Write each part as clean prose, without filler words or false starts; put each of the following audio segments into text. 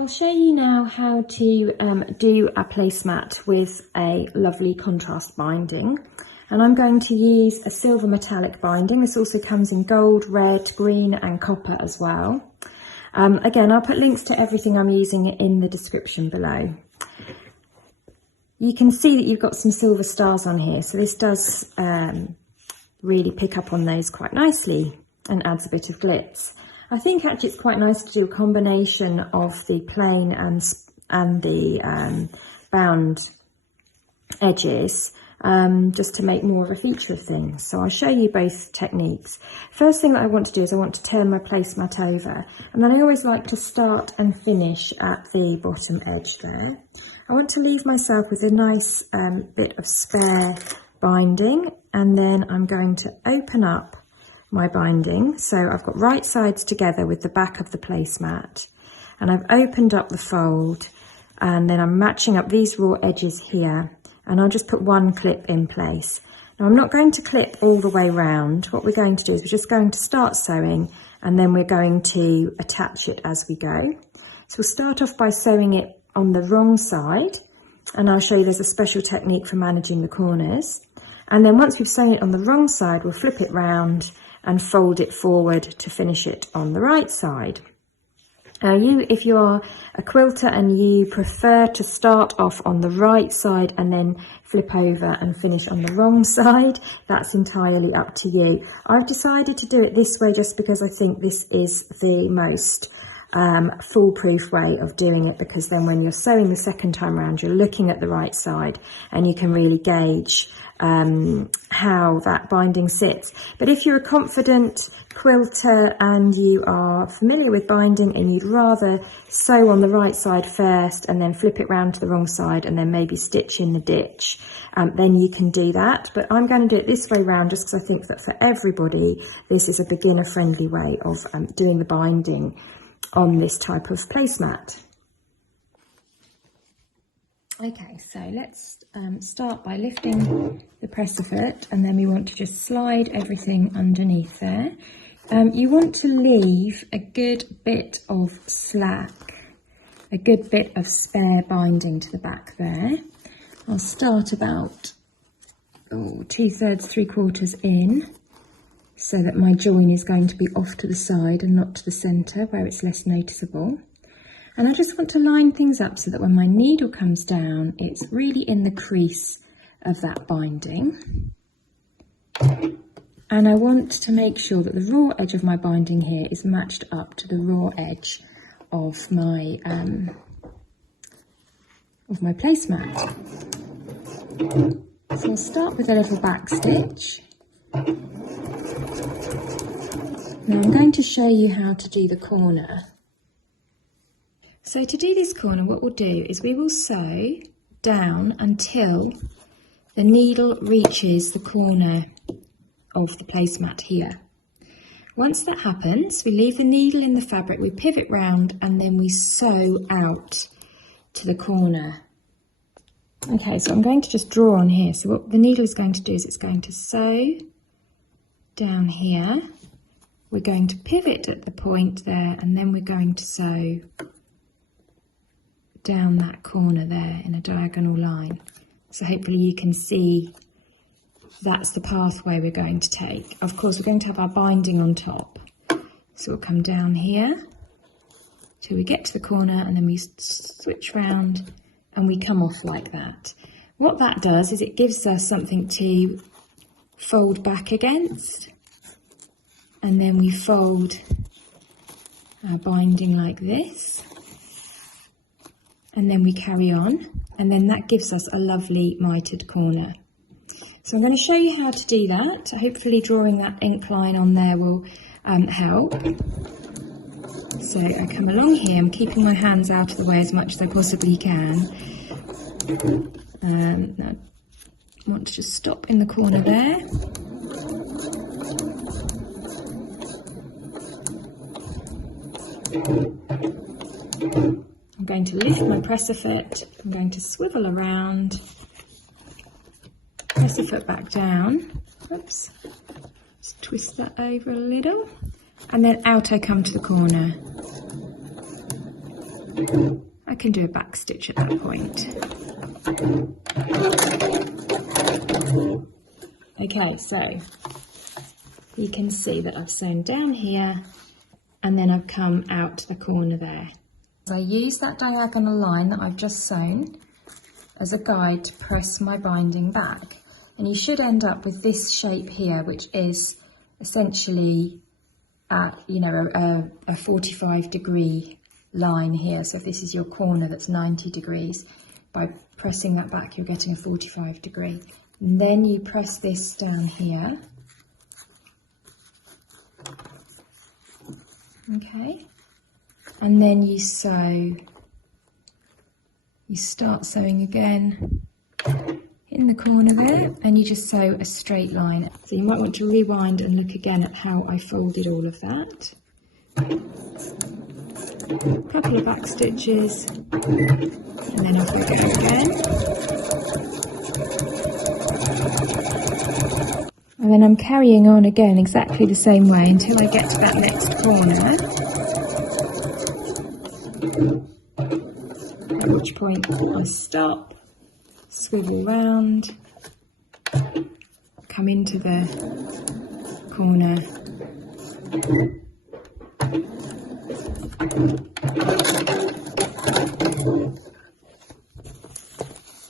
I'll show you now how to do a placemat with a lovely contrast binding, and I'm going to use a silver metallic binding. This also comes in gold, red, green and copper as well. Again, I'll put links to everything I'm using in the description below. You can see that you've got some silver stars on here, so this does really pick up on those quite nicely and adds a bit of glitz. I think actually it's quite nice to do a combination of the plain and the bound edges, just to make more of a feature of things. So I'll show you both techniques. First thing that I want to do is I want to turn my placemat over, and then I always like to start and finish at the bottom edge there. I want to leave myself with a nice bit of spare binding, and then I'm going to open up my binding. So I've got right sides together with the back of the placemat, and I've opened up the fold, and then I'm matching up these raw edges here, and I'll just put one clip in place. Now I'm not going to clip all the way round. What we're going to do is we're just going to start sewing, and then we're going to attach it as we go. So we'll start off by sewing it on the wrong side, and I'll show you there's a special technique for managing the corners. And then once we've sewn it on the wrong side, we'll flip it round and fold it forward to finish it on the right side. Now if you are a quilter and you prefer to start off on the right side and then flip over and finish on the wrong side, that's entirely up to you. I've decided to do it this way just because I think this is the most foolproof way of doing it, because then when you're sewing the second time around, you're looking at the right side and you can really gauge how that binding sits. But if you're a confident quilter and you are familiar with binding and you'd rather sew on the right side first and then flip it round to the wrong side and then maybe stitch in the ditch, then you can do that. But I'm going to do it this way round just because I think that for everybody this is a beginner friendly way of doing the binding on this type of placemat. Okay, so let's start by lifting the presser foot, and then we want to just slide everything underneath there. You want to leave a good bit of slack, a good bit of spare binding to the back there. I'll start about 2/3, 3/4 in, so that my join is going to be off to the side and not to the centre where it's less noticeable. And I just want to line things up so that when my needle comes down, it's really in the crease of that binding. And I want to make sure that the raw edge of my binding here is matched up to the raw edge of my placemat. So I'll start with a little back stitch. Now I'm going to show you how to do the corner. So to do this corner, what we'll do is we will sew down until the needle reaches the corner of the placemat here. Once that happens, we leave the needle in the fabric, we pivot round, and then we sew out to the corner. Okay, so I'm going to just draw on here. So what the needle is going to do is it's going to sew down here. We're going to pivot at the point there, and then we're going to sew down that corner there in a diagonal line. So hopefully you can see that's the pathway we're going to take. Of course, we're going to have our binding on top. So we'll come down here till we get to the corner, and then we switch round and we come off like that. What that does is it gives us something to fold back against, and then we fold our binding like this, and then we carry on, and then that gives us a lovely mitered corner. So I'm going to show you how to do that. Hopefully drawing that ink line on there will help. So I come along here, I'm keeping my hands out of the way as much as I possibly can. Now I want to just stop in the corner there. I'm going to lift my presser foot, I'm going to swivel around, press the foot back down, oops, just twist that over a little, and then out I come to the corner. I can do a back stitch at that point. Okay, so you can see that I've sewn down here and then I've come out to the corner there. So I use that diagonal line that I've just sewn as a guide to press my binding back. And you should end up with this shape here, which is essentially a 45-degree line here. So if this is your corner that's 90 degrees, by pressing that back you're getting a 45 degree. And then you press this down here. Okay. And then you sew, you start sewing again in the corner there, and you just sew a straight line. So you might want to rewind and look again at how I folded all of that. A couple of back stitches, and then off I go again. And then I'm carrying on again exactly the same way until I get to that next corner. At which point I stop, swivel round, come into the corner,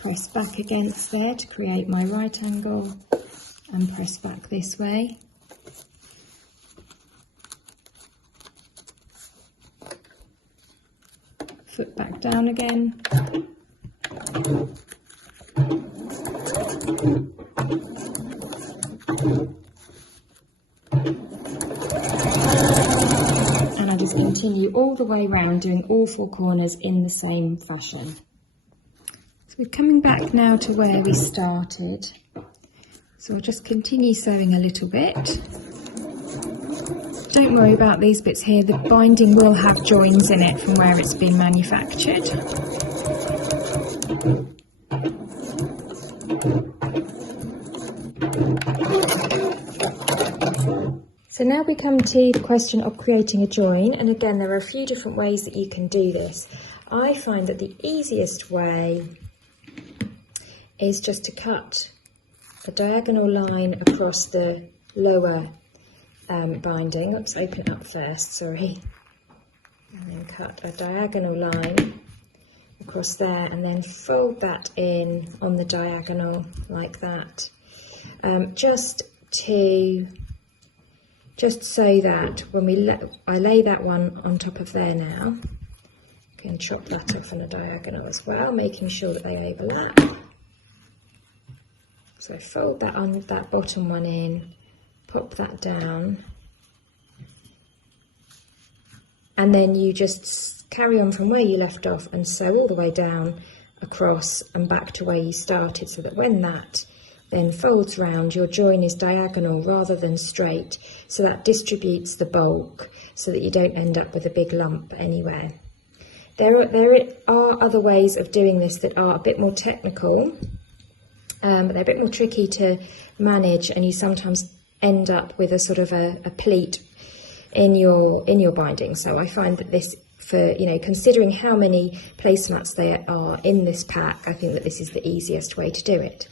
press back against there to create my right angle, and press back this way. Foot back down again. And I just continue all the way around, doing all four corners in the same fashion. So we're coming back now to where we started. So I'll just continue sewing a little bit. Don't worry about these bits here, the binding will have joins in it from where it's been manufactured. So now we come to the question of creating a join, and again there are a few different ways that you can do this. I find that the easiest way is just to cut a diagonal line across the lower binding. Let's open it up first, sorry. And then cut a diagonal line across there and then fold that in on the diagonal like that. Just so that when I lay that one on top of there now, I can chop that off on a diagonal as well, making sure that they overlap. So fold that on that bottom one in, pop that down, and then you just carry on from where you left off and sew all the way down across and back to where you started, so that when that then folds round, your join is diagonal rather than straight, so that distributes the bulk so that you don't end up with a big lump anywhere. There are other ways of doing this that are a bit more technical, but they're a bit more tricky to manage, and you sometimes end up with a sort of a pleat in your binding. So I find that this, for considering how many placemats there are in this pack, I think that this is the easiest way to do it.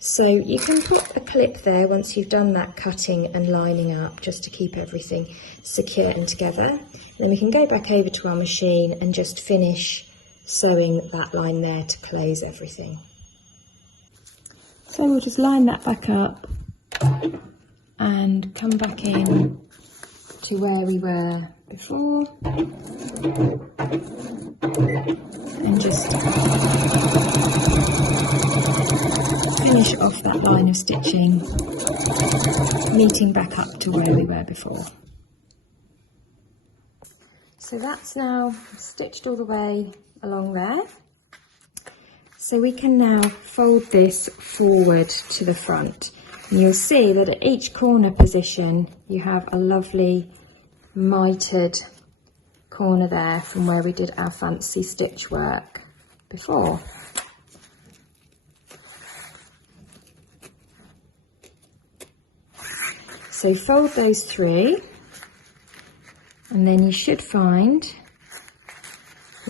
So you can put a clip there once you've done that cutting and lining up, just to keep everything secure and together. And then we can go back over to our machine and just finish sewing that line there to close everything. So we'll just line that back up and come back in to where we were before, and just finish off that line of stitching, meeting back up to where we were before. So that's now stitched all the way along there. So we can now fold this forward to the front. And you'll see that at each corner position you have a lovely mitered corner there from where we did our fancy stitch work before. So fold those through, and then you should find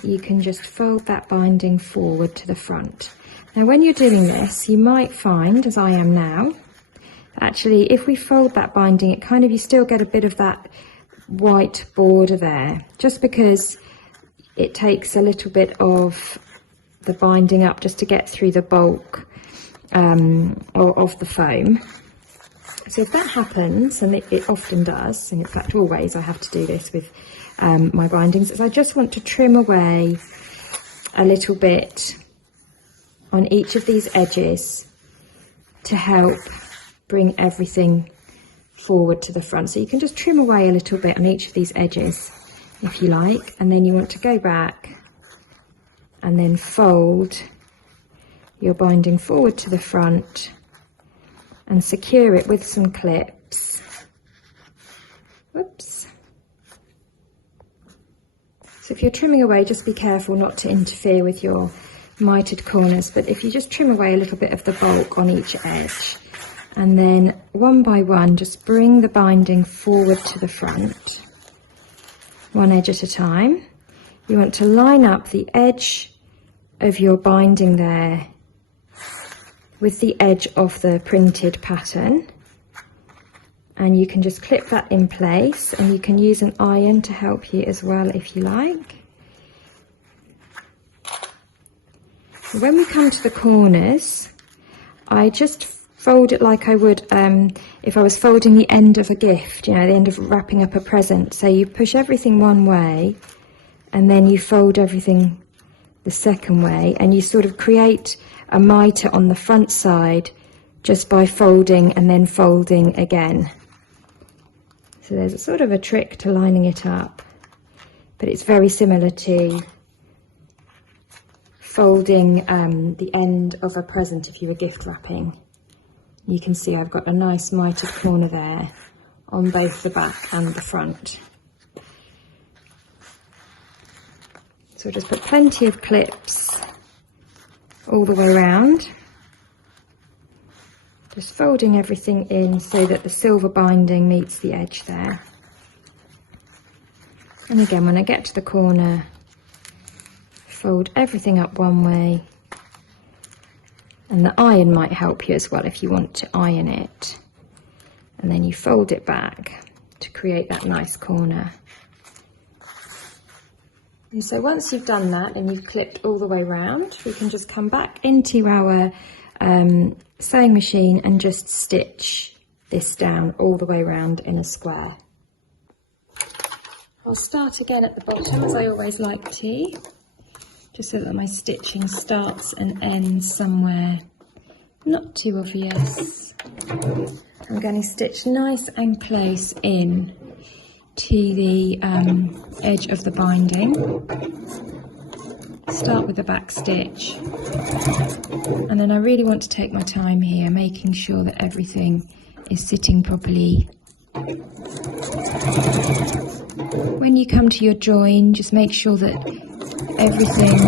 you can just fold that binding forward to the front. Now when you're doing this, you might find, as I am now, actually if we fold that binding, it kind of, you still get a bit of that white border there, just because it takes a little bit of the binding up just to get through the bulk of the foam. So if that happens, and it often does, and in fact always I have to do this with my bindings, is I just want to trim away a little bit on each of these edges to help bring everything forward to the front. So you can just trim away a little bit on each of these edges if you like, and then you want to go back and then fold your binding forward to the front and secure it with some clips. Whoops. So if you're trimming away, just be careful not to interfere with your mitered corners, but if you just trim away a little bit of the bulk on each edge, and then one by one just bring the binding forward to the front, one edge at a time. You want to line up the edge of your binding there with the edge of the printed pattern, and you can just clip that in place, and you can use an iron to help you as well if you like. When we come to the corners, I just fold it like I would if I was folding the end of a gift, you know, the end of wrapping up a present. So you push everything one way and then you fold everything the second way, and you sort of create a mitre on the front side just by folding and then folding again. So there's a sort of a trick to lining it up, but it's very similar to folding the end of a present if you were gift wrapping. You can see I've got a nice mitered corner there on both the back and the front. So just put plenty of clips all the way around, just folding everything in so that the silver binding meets the edge there. And again, when I get to the corner, fold everything up one way, and the iron might help you as well if you want to iron it, and then you fold it back to create that nice corner. And so once you've done that and you've clipped all the way around, we can just come back into our sewing machine and just stitch this down all the way around in a square. I'll start again at the bottom, as I always like to, just so that my stitching starts and ends somewhere not too obvious. I'm going to stitch nice and close in to the edge of the binding. Start with the back stitch, and then I really want to take my time here, making sure that everything is sitting properly. When you come to your join, just make sure that everything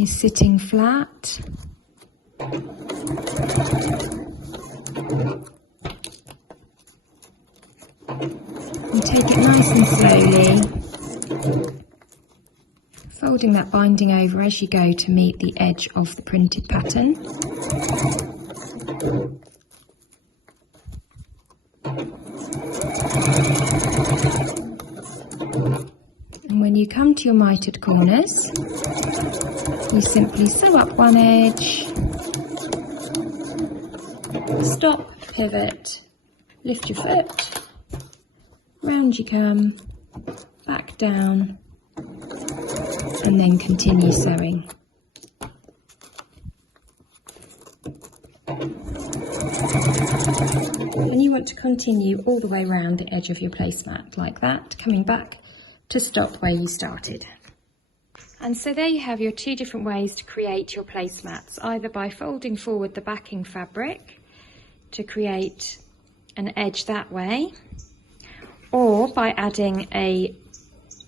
is sitting flat. You take it nice and slowly, folding that binding over as you go to meet the edge of the printed pattern. And when you come to your mitered corners, you simply sew up one edge, stop, pivot, lift your foot, round you come, back down, and then continue sewing. And you want to continue all the way around the edge of your placemat like that, coming back to stop where you started. And so there you have your two different ways to create your placemats, either by folding forward the backing fabric to create an edge that way, or by adding a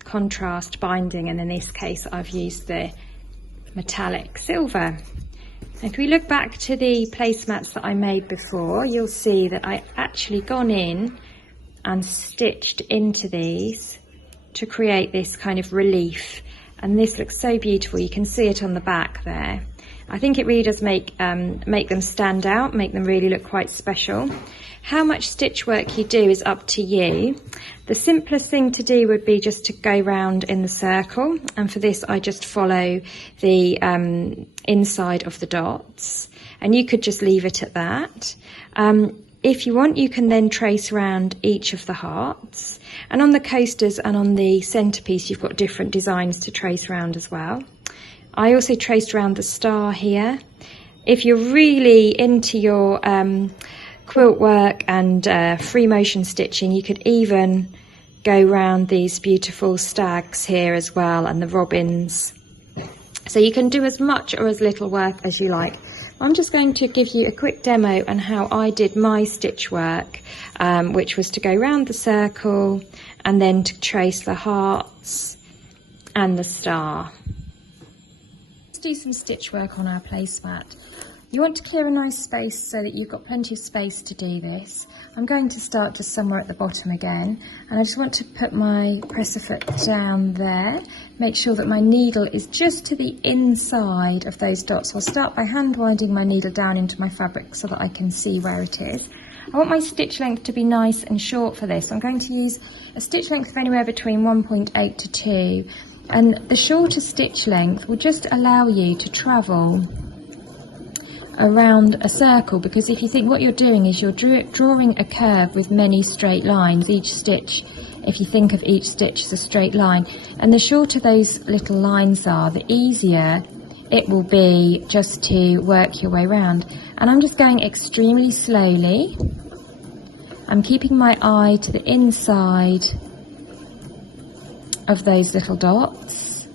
contrast binding, and in this case I've used the metallic silver. If we look back to the placemats that I made before, you'll see that I actually gone in and stitched into these to create this kind of relief, and this looks so beautiful. You can see it on the back there. I think it really does make them stand out, make them really look quite special. How much stitch work you do is up to you. The simplest thing to do would be just to go round in the circle, and for this I just follow the inside of the dots, and you could just leave it at that. If you want, you can then trace around each of the hearts, and on the coasters and on the centerpiece you've got different designs to trace around as well. I also traced around the star here. If you're really into your quilt work and free motion stitching, you could even go round these beautiful stags here as well, and the robins. So you can do as much or as little work as you like. I'm just going to give you a quick demo on how I did my stitch work, which was to go round the circle and then to trace the hearts and the star. Let's do some stitch work on our placemat. You want to clear a nice space so that you've got plenty of space to do this. I'm going to start just somewhere at the bottom again, and I just want to put my presser foot down there, make sure that my needle is just to the inside of those dots. I'll start by hand winding my needle down into my fabric so that I can see where it is. I want my stitch length to be nice and short for this. I'm going to use a stitch length of anywhere between 1.8 to 2, and the shorter stitch length will just allow you to travel around a circle, because if you think what you're doing is you're drawing a curve with many straight lines. Each stitch, if you think of each stitch as a straight line, and the shorter those little lines are, the easier it will be just to work your way around. And I'm just going extremely slowly. I'm keeping my eye to the inside of those little dots,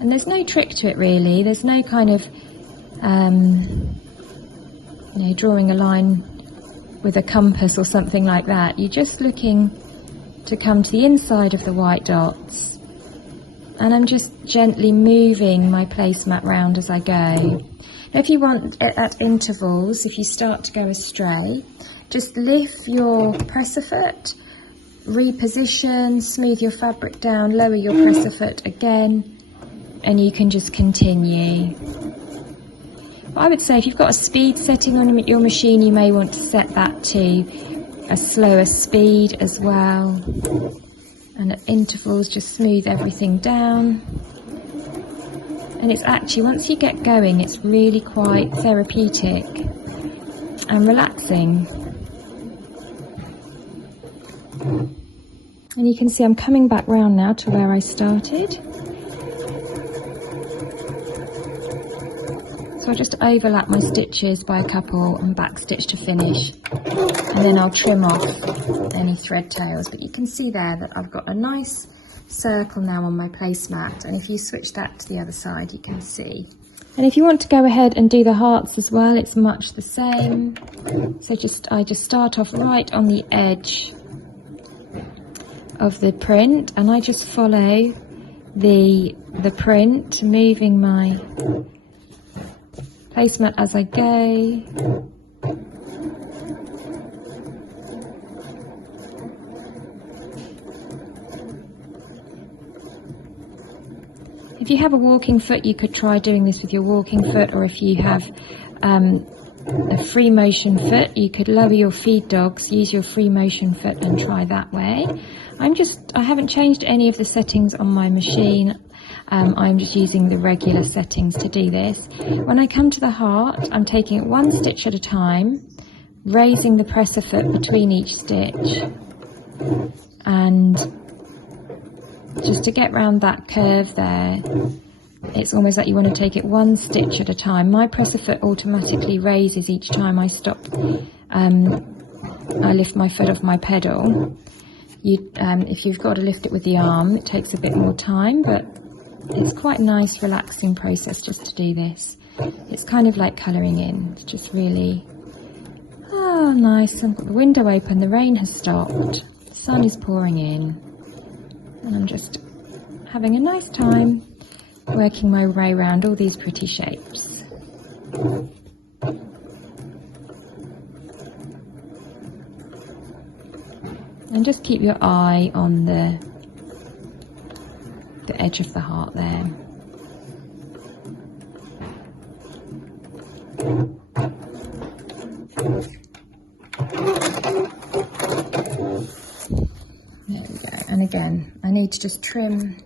and there's no trick to it really. There's no kind of drawing a line with a compass or something like that. You're just looking to come to the inside of the white dots, and I'm just gently moving my placemat round as I go. Now, if you want at intervals, if you start to go astray, just lift your presser foot, reposition, smooth your fabric down, lower your presser foot again, and you can just continue. I would say if you've got a speed setting on your machine, you may want to set that to a slower speed as well. And at intervals, just smooth everything down. And it's actually, once you get going, it's really quite therapeutic and relaxing. And you can see I'm coming back round now to where I started. So I'll just overlap my stitches by a couple and back stitch to finish, and then I'll trim off any thread tails. But you can see there that I've got a nice circle now on my placemat, and if you switch that to the other side you can see. And if you want to go ahead and do the hearts as well, it's much the same. So I just start off right on the edge of the print, and I just follow the print, moving my placemat as I go. If you have a walking foot, you could try doing this with your walking foot, or if you have a free motion foot, you could lower your feed dogs, use your free motion foot and try that way. I haven't changed any of the settings on my machine. I'm just using the regular settings to do this. When I come to the heart, I'm taking it one stitch at a time, raising the presser foot between each stitch, and just to get round that curve there, it's almost like you want to take it one stitch at a time. My presser foot automatically raises each time I stop. I lift my foot off my pedal. If you've got to lift it with the arm, it takes a bit more time, but it's quite a nice relaxing process just to do this. It's kind of like colouring in. It's just really nice. I've got the window open, the rain has stopped, the sun is pouring in, and I'm just having a nice time working my way around all these pretty shapes. And just keep your eye on the the edge of the heart there. There we go. And again, I need to just trim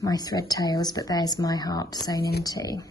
my thread tails, but there's my heart sewn in too.